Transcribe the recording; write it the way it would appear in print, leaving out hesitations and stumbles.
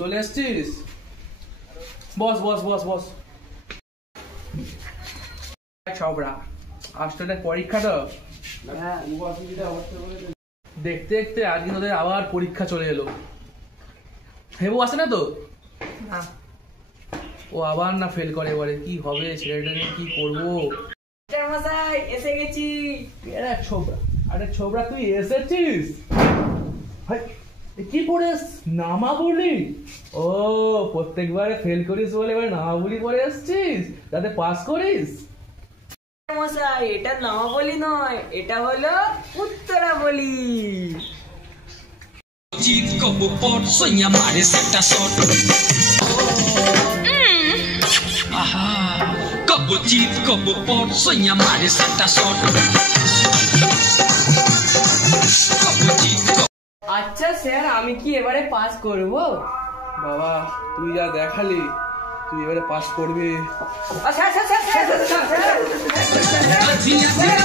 চলে এসছিস? বস বস বস বস। সবরা আসলে পরীক্ষাটা দেখতে দেখতে আজকে তোদের আবার পরীক্ষা চলে এলো। হেবু আসে না তো? না, ও আবার না ফেল করে, এবারে কি হবে ছেলেটা নিয়ে কি করবো? মশাই এসে গেছি। আরে ছোবরা তুই এসেছিস? কি পড়িস? নামাবলি? ও প্রত্যেকবারে ফেল করিস বলে এবার নামাবলি পড়ে এসছিস যাতে পাস করিস। মশাই এটা নামাবলি নয়, এটা হলো উত্তরাবলি। Cheat como por sueña mares esta sort. Aha, como cheat como por sueña mares esta sort. আচ্ছা স্যার, আমি কি এবারে পাস করব? বাবা তুই যা দেখালি তুই এবারে পাস করবি। Sir sir sir sir